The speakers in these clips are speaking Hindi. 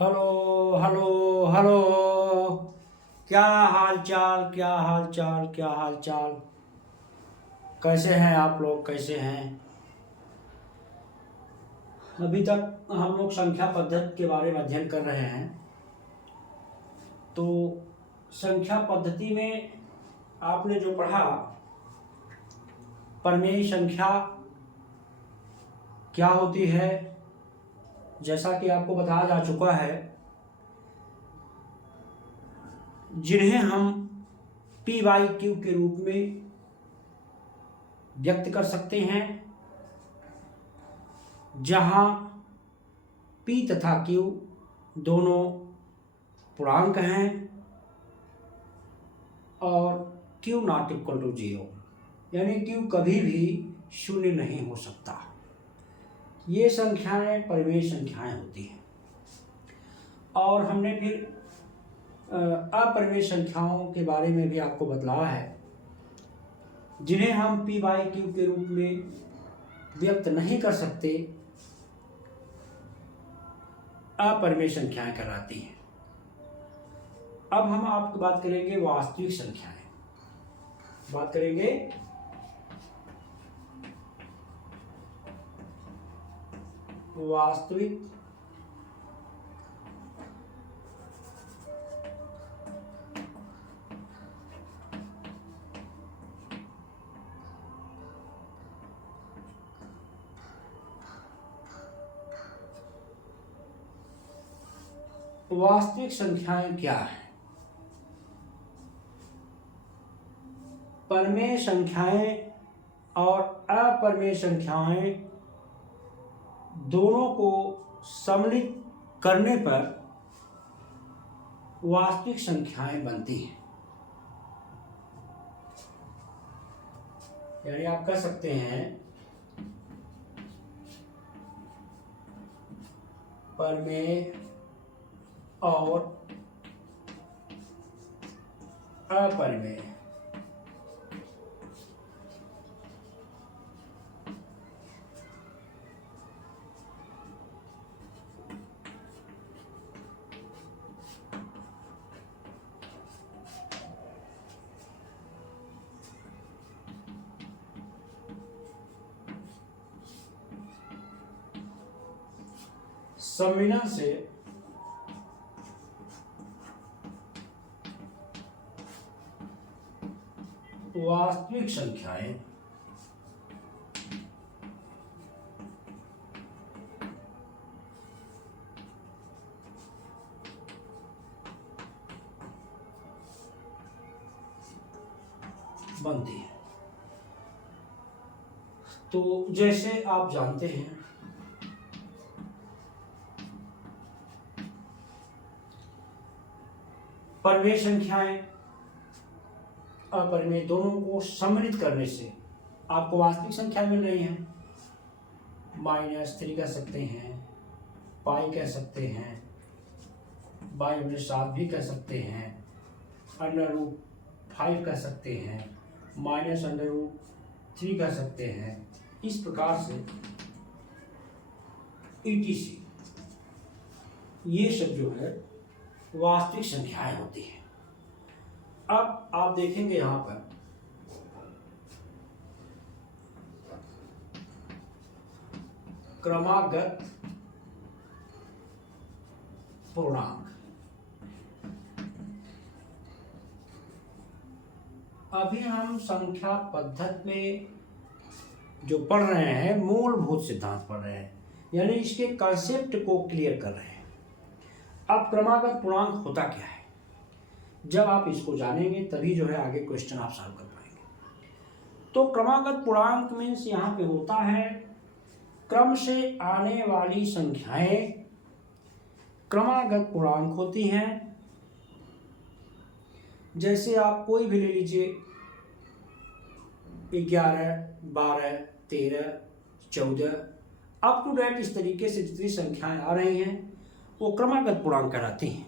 Hello hello hello. क्या हाल चाल, क्या हाल चाल, क्या हाल चाल। कैसे हैं आप लोग, कैसे हैं? अभी तक हम लोग संख्या पद्धति के बारे में अध्ययन कर रहे हैं। तो संख्या पद्धति में आपने जो पढ़ा, परिमेय संख्या क्या होती है, जैसा कि आपको बताया जा चुका है, जिन्हें हम पी बाई क्यू के रूप में व्यक्त कर सकते हैं, जहां P तथा Q दोनों पूर्णांक हैं और Q नॉट इक्वल टू 0, यानी Q कभी भी शून्य नहीं हो सकता। ये संख्याएं परिमेय संख्याएं होती हैं। और हमने फिर अपरिमेय संख्याओं के बारे में भी आपको बतलाया है, जिन्हें हम P बाई Q के रूप में व्यक्त नहीं कर सकते, अपरिमेय संख्याएं कहलाती हैं। अब हम आपकी बात करेंगे वास्तविक संख्याएं। बात करेंगे वास्तविक वास्तविक संख्याएं क्या है? परिमेय संख्याएं और अपरिमेय संख्याएं दोनों को सम्मिलित करने पर वास्तविक संख्याएं बनती हैं। यानी आप कह सकते हैं परिमेय और अपरिमेय सम्मिलन से वास्तविक संख्याएं बनती है। तो जैसे आप जानते हैं, परिमेय संख्याएं अपरिमेय दोनों को सम्मिलित करने से आपको वास्तविक संख्या मिल रही हैं। -3 कह सकते हैं, पाई कह सकते हैं, बाई/7 भी कह सकते हैं, √5 कह सकते हैं, -√3 कह सकते हैं। इस प्रकार से ETC ये सब जो है वास्तविक संख्याएं होती हैं। अब आप देखेंगे यहां पर क्रमागत पूर्णांक। अभी हम संख्या पद्धति में जो पढ़ रहे हैं, मूलभूत सिद्धांत पढ़ रहे हैं, यानी इसके कंसेप्ट को क्लियर कर रहे हैं। अब क्रमागत पूर्णांक होता क्या है, जब आप इसको जानेंगे तभी जो है आगे क्वेश्चन आप सॉल्व कर पाएंगे। तो क्रमागत पूर्णांक मीन्स यहाँ पे होता है क्रम से आने वाली संख्याएं क्रमागत पूर्णांक होती हैं। जैसे आप कोई भी ले लीजिए, 11, 12, 13, 14 अप टू डेट, इस तरीके से जितनी संख्याएं आ रही हैं वो क्रमागत पूर्णांक कहलाती हैं।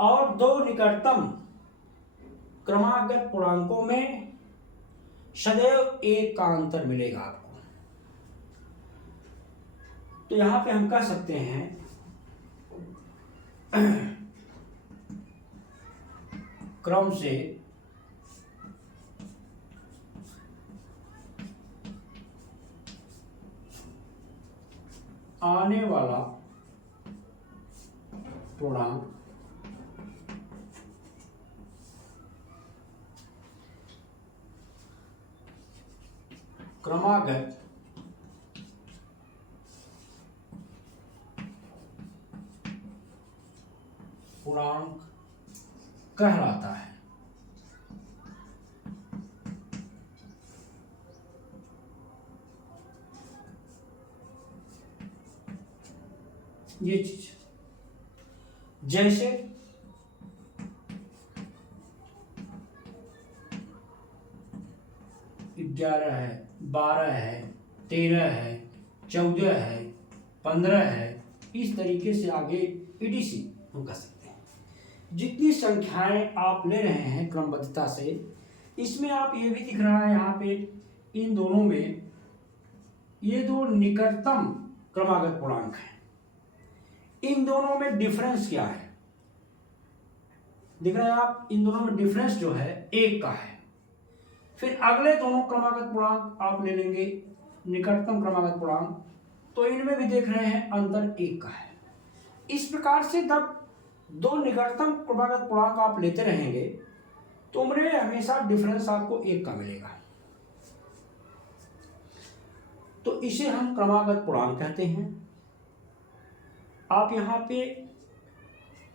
और दो निकटतम क्रमागत पूर्णांकों में सदैव एक का अंतर मिलेगा आपको। तो यहां पे हम कह सकते हैं क्रम से आने वाला पूर्णांक क्रमागत पूर्णांक कहलाता है। ये चीज जैसे 11 है, 12 है, 13 है, 14 है, 15 है, इस तरीके से आगे ETC हम कर सकते हैं। जितनी संख्याएं आप ले रहे हैं क्रमबद्धता से, इसमें आप ये भी दिख रहा है यहाँ पे इन दोनों में ये दो निकटतम क्रमागत पूर्णांक है। इन दोनों में डिफरेंस क्या है दिख रहा है आप, इन दोनों में डिफरेंस जो है 1 का है। फिर अगले दोनों क्रमागत पूर्णांक आप ले लेंगे निकटतम क्रमागत पूर्णांक, तो इनमें भी देख रहे हैं अंतर 1 का है। इस प्रकार से जब दो निकटतम क्रमागत पूर्णांक आप लेते रहेंगे तो उनमें हमेशा डिफरेंस आपको 1 का मिलेगा। तो इसे हम क्रमागत पूर्णांक कहते हैं। आप यहां पे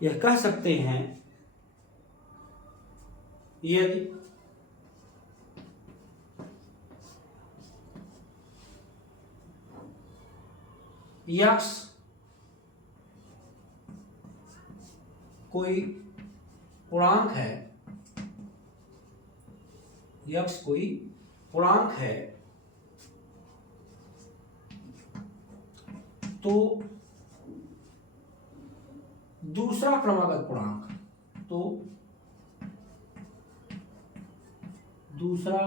यह कह सकते हैं यदि यक्स कोई पूर्णांक है, यक्स कोई पूर्णांक है, तो दूसरा क्रमागत पूर्णांक, तो दूसरा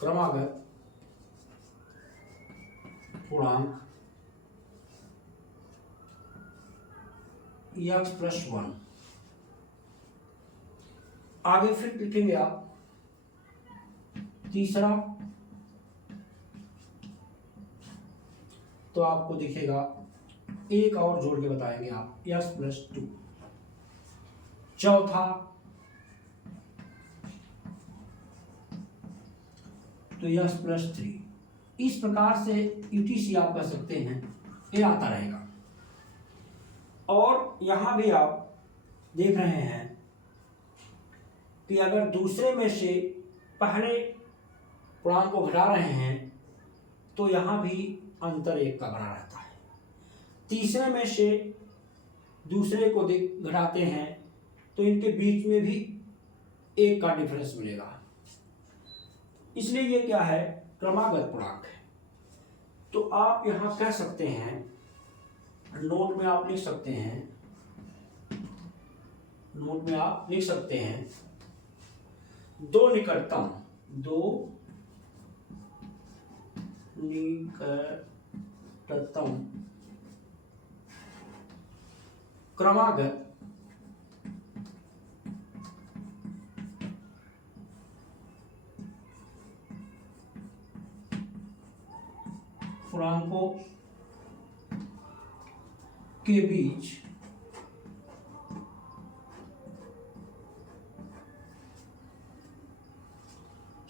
क्रमागत पूर्णांक x+1। आगे फिर लिखेंगे आप तीसरा, तो आपको दिखेगा एक और जोड़ के बताएंगे आप x+2। चौथा तो x+3। इस प्रकार से ETC आप कह सकते हैं ये आता रहेगा। और यहां भी आप देख रहे हैं कि अगर दूसरे में से पहले पूर्णांक को घटा रहे हैं तो यहां भी अंतर 1 का बना रहता है। तीसरे में से दूसरे को घटाते हैं तो इनके बीच में भी 1 का डिफरेंस मिलेगा। इसलिए ये क्या है, क्रमागत पूर्णांक है। तो आप यहां कह सकते हैं, नोट में आप लिख सकते हैं, नोट में आप लिख सकते हैं दो निकटतम क्रमागत पूर्णांकों के बीच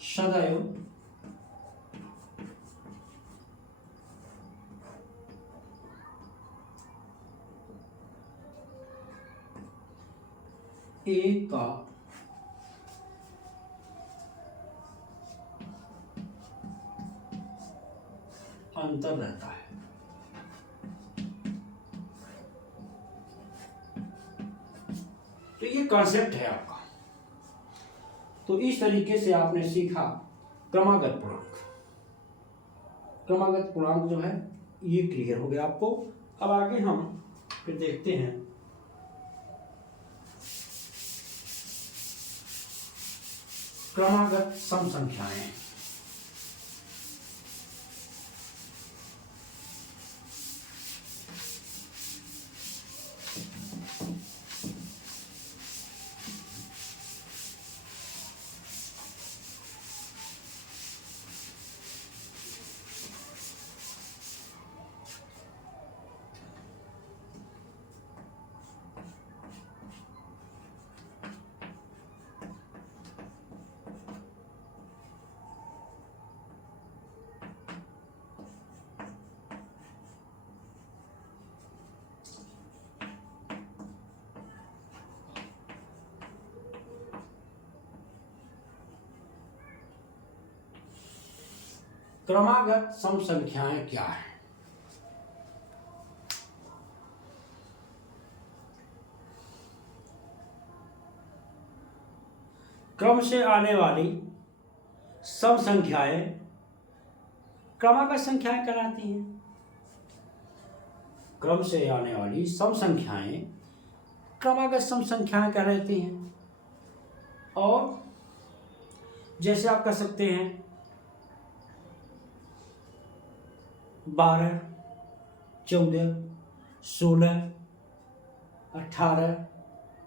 सदैव एक का अंतर रहता है। तो ये कॉन्सेप्ट है आपका। तो इस तरीके से आपने सीखा क्रमागत पूर्णांक। क्रमागत पूर्णांक जो है ये क्लियर हो गया आपको। अब आगे हम फिर देखते हैं क्रमागत सम संख्याएं। क्रमागत सम संख्याएं क्या है? क्रम से आने वाली सम संख्याएं क्रमागत संख्याएं कहलाती हैं। क्रम से आने वाली सम संख्याएं क्रमागत सम संख्याएं कहलाती हैं। और जैसे आप कह सकते हैं 12, 14, 16, 18,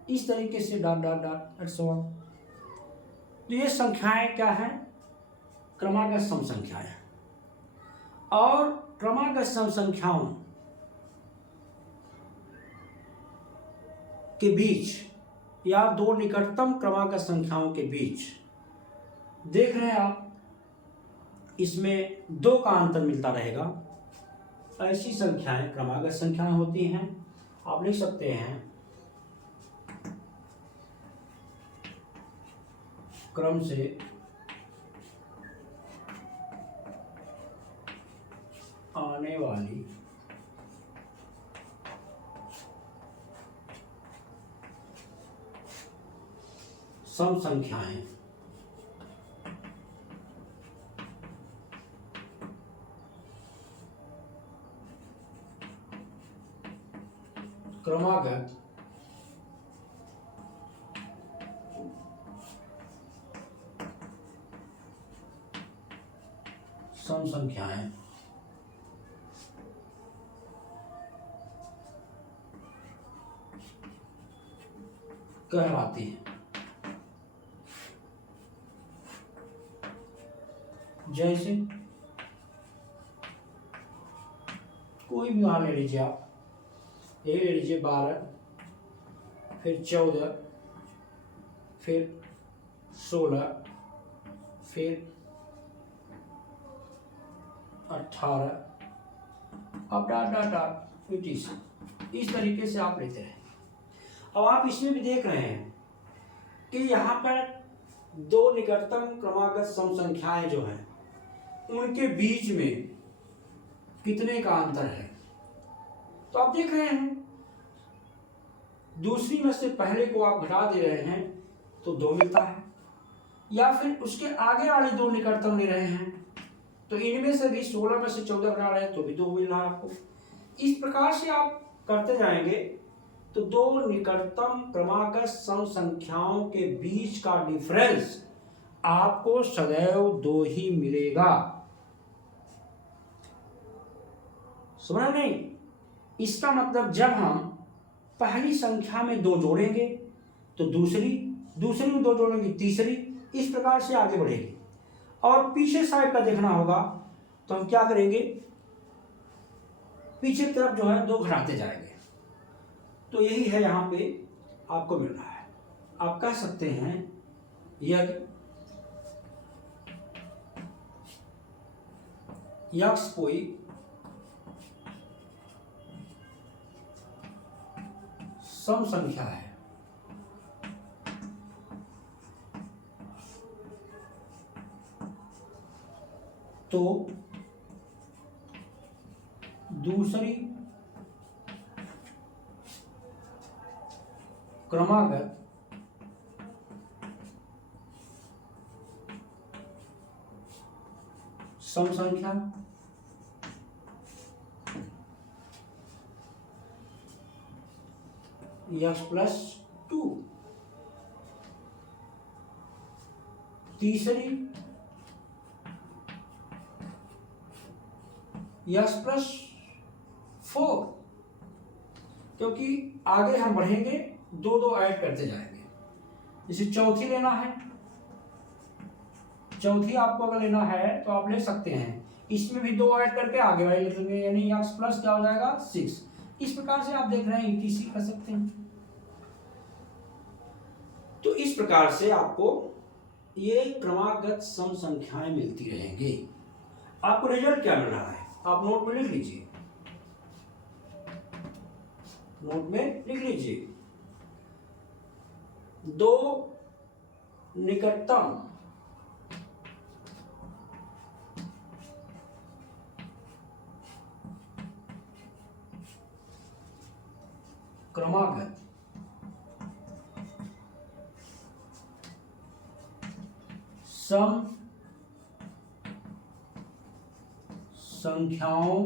इस तरीके से dot dot dot and so on. तो ये संख्याएं क्या हैं? क्रमागत सम संख्याएं। और क्रमागत सम संख्याओं के बीच या दो निकटतम क्रमागत संख्याओं के बीच देख रहे हैं आप, इसमें 2 का अंतर मिलता रहेगा। ऐसी संख्याएं क्रमागत संख्याएं होती हैं। आप लिख सकते हैं क्रम से आने वाली सम संख्याएं क्रमागत सम संख्याएं कहलाती हैं। जैसे कोई भी मान ले लीजिए आप, ये ले लीजिए 12, फिर 14, फिर 16, फिर 18, अब डॉट डॉट डॉट 20, इस तरीके से आप लेते हैं। अब आप इसमें भी देख रहे हैं कि यहाँ पर 2 निकटतम क्रमागत सम संख्याएं जो हैं उनके बीच में कितने का अंतर है। तो आप देख रहे हैं दूसरी में से पहले को आप घटा दे रहे हैं तो 2 मिलता है, या फिर उसके आगे वाली 2 निकटतम ले रहे हैं तो इनमें से भी 16 में से 14 घटा रहे हैं तो भी 2 मिल रहा है आपको। इस प्रकार से आप करते जाएंगे तो 2 निकटतम क्रमागत सम संख्याओं के बीच का डिफरेंस आपको सदैव 2 ही मिलेगा। समझ नहीं? इसका मतलब जब हम पहली संख्या में 2 जोड़ेंगे तो दूसरी में 2 जोड़ेंगे तीसरी, इस प्रकार से आगे बढ़ेगी। और पीछे साइड का देखना होगा तो हम क्या करेंगे, पीछे की तरफ जो है 2 घटाते जाएंगे। तो यही है यहाँ पे आपको मिल रहा है। आप कह सकते हैं यदि यक्स कोई सम संख्या है तो दूसरी क्रमागत सम संख्या x+2, तीसरी x+4, क्योंकि आगे हम बढ़ेंगे 2 ऐड करते जाएंगे। जैसे चौथी लेना है, चौथी आपको अगर लेना है तो आप ले सकते हैं, इसमें भी 2 ऐड करके आगे वाले लिख लेंगे, यानी x+ क्या हो जाएगा 6। इस प्रकार से आप देख रहे हैं ETC कर सकते हैं। तो इस प्रकार से आपको ये क्रमागत सम संख्याएं मिलती रहेंगी। आपको रिजल्ट क्या मिल रहा है आप नोट में लिख लीजिए, नोट में लिख लीजिए। 2 निकटतम क्रमागत सम संख्याओं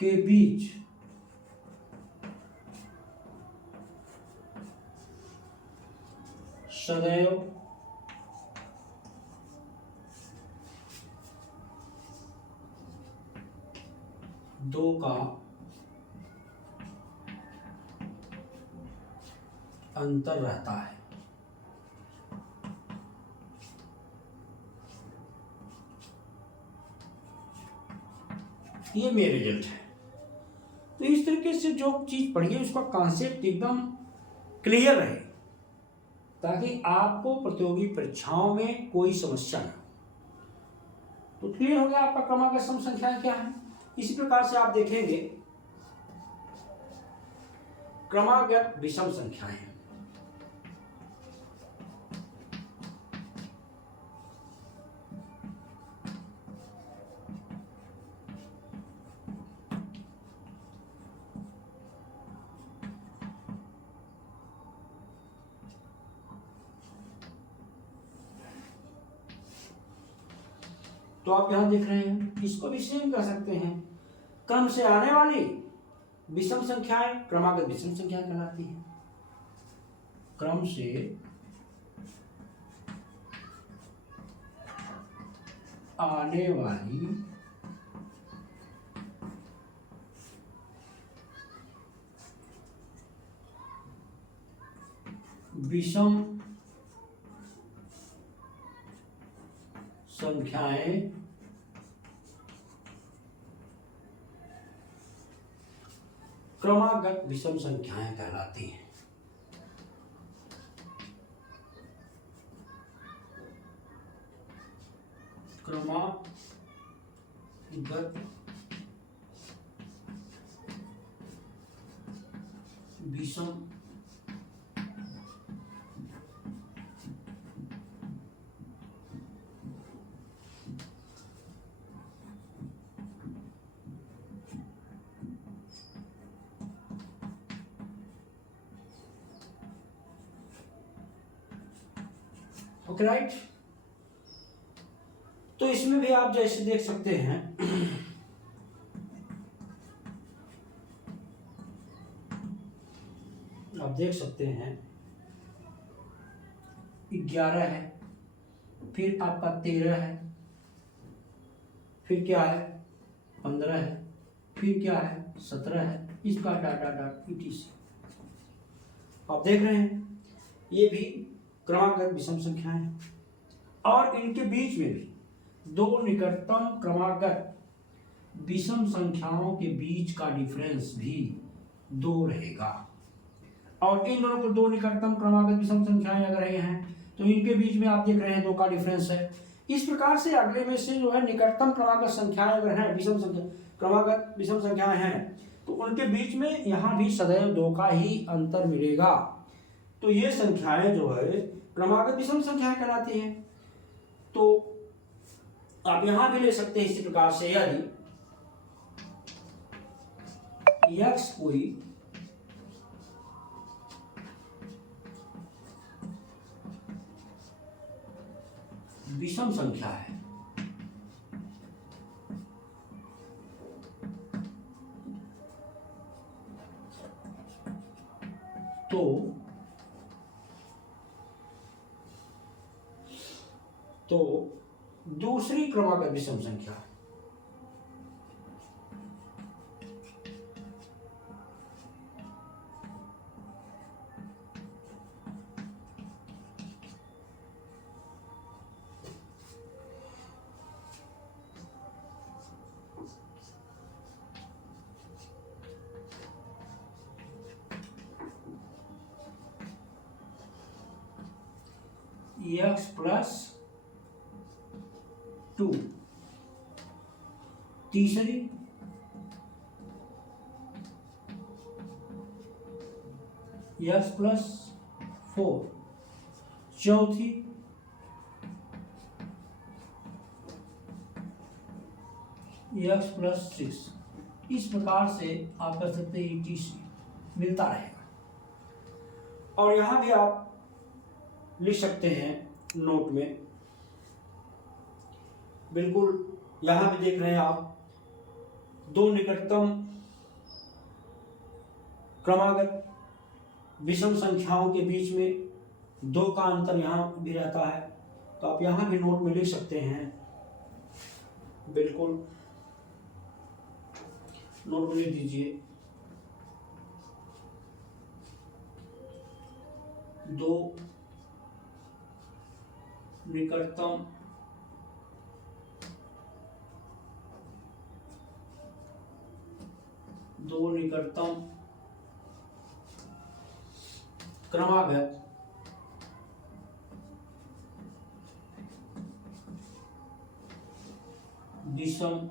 के बीच सदैव दो का अंतर रहता है। ये मेरे रिजल्ट है। तो इस तरीके से जो चीज पढ़िए उसका कॉन्सेप्ट एकदम क्लियर रहे, ताकि आपको प्रतियोगी परीक्षाओं में कोई समस्या न हो। तो क्लियर हो गया आपका क्रमागत सम संख्याएं क्या है। इसी प्रकार से आप देखेंगे क्रमागत विषम संख्याएं। तो आप यहां देख रहे हैं, इसको भी सेम कर सकते हैं। क्रम से आने वाली विषम संख्याएं क्रमागत विषम संख्याएं कहलाती हैं। क्रम से आने वाली विषम संख्याएं क्रमागत विषम संख्याएं कहलाती हैं। क्रमागत विषम ओके राइट। तो इसमें भी आप जैसे देख सकते हैं आप देख सकते हैं 11 है, फिर आपका 13 है, फिर क्या है 15 है, फिर क्या है 17 है, इसका डाटा डाट etc। आप देख रहे हैं ये भी क्रमागत विषम संख्याएं हैं। और इनके बीच में भी दो निकटतम क्रमागत विषम संख्याओं के बीच का डिफरेंस भी 2 रहेगा। और इन दोनों को दो निकटतम क्रमागत विषम संख्याएं अगर रहे हैं तो इनके बीच में आप देख रहे हैं 2 का डिफरेंस है। इस प्रकार से अगले में से जो है निकटतम क्रमागत संख्याएं अगर हैं विषम संख्या क्रमागत विषम संख्याएं हैं तो उनके बीच में यहाँ भी सदैव 2 का ही अंतर मिलेगा। तो ये संख्याएं जो है क्रमागत विषम संख्याएं कहलाती हैं। तो आप यहां भी ले सकते हैं इसी प्रकार से, यदि x कोई विषम संख्या है तो दूसरी क्रमागत विषम संख्या x प्लस 2, तीसरी x प्लस 4, चौथी x प्लस 6। इस प्रकार से आप कर सकते हैं ETC मिलता रहेगा। और यहाँ भी आप लिख सकते हैं नोट में, बिल्कुल यहाँ भी देख रहे हैं आप, दो निकटतम क्रमागत विषम संख्याओं के बीच में 2 का अंतर यहाँ भी रहता है, तो आप यहाँ भी नोट में लिख सकते हैं, बिल्कुल नोट में लिख दीजिए, 2 निकटतम क्रमागत विषम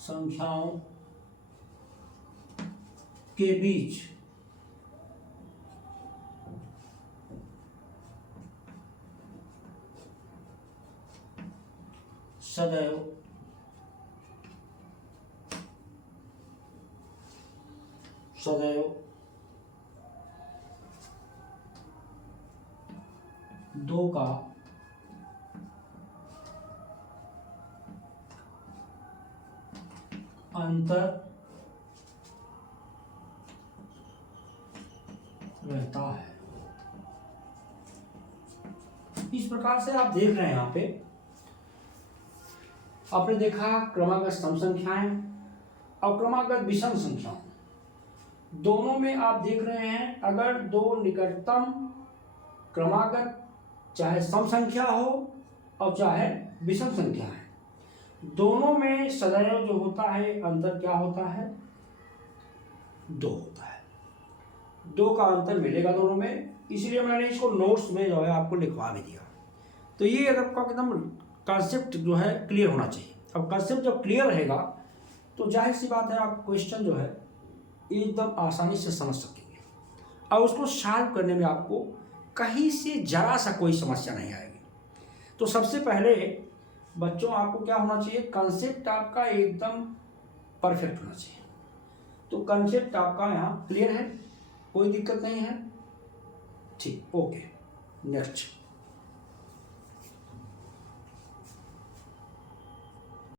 संख्याओं के बीच सदैव दो का अंतर रहता है। इस प्रकार से आप देख रहे हैं, यहाँ पे आपने देखा क्रमागत सम संख्याएं और क्रमागत विषम संख्याओं, दोनों में आप देख रहे हैं, अगर दो निकटतम क्रमागत चाहे सम संख्या हो और चाहे विषम संख्या है, दोनों में सदैव जो होता है अंतर क्या होता है, 2 होता है। 2 का अंतर मिलेगा दोनों में, इसलिए मैंने इसको नोट्स में जो है आपको लिखवा भी दिया। तो ये आपका एकदम कॉन्सेप्ट जो है क्लियर होना चाहिए। अब कॉन्सेप्ट जब क्लियर रहेगा तो जाहिर सी बात है आप क्वेश्चन जो है एकदम आसानी से समझ सकेंगे और उसको सॉल्व करने में आपको कहीं से जरा सा कोई समस्या नहीं आएगी। तो सबसे पहले बच्चों आपको क्या होना चाहिए, कॉन्सेप्ट आपका एकदम परफेक्ट होना चाहिए। तो कॉन्सेप्ट आपका यहाँ क्लियर है, कोई दिक्कत नहीं है, ठीक, ओके, नेक्स्ट।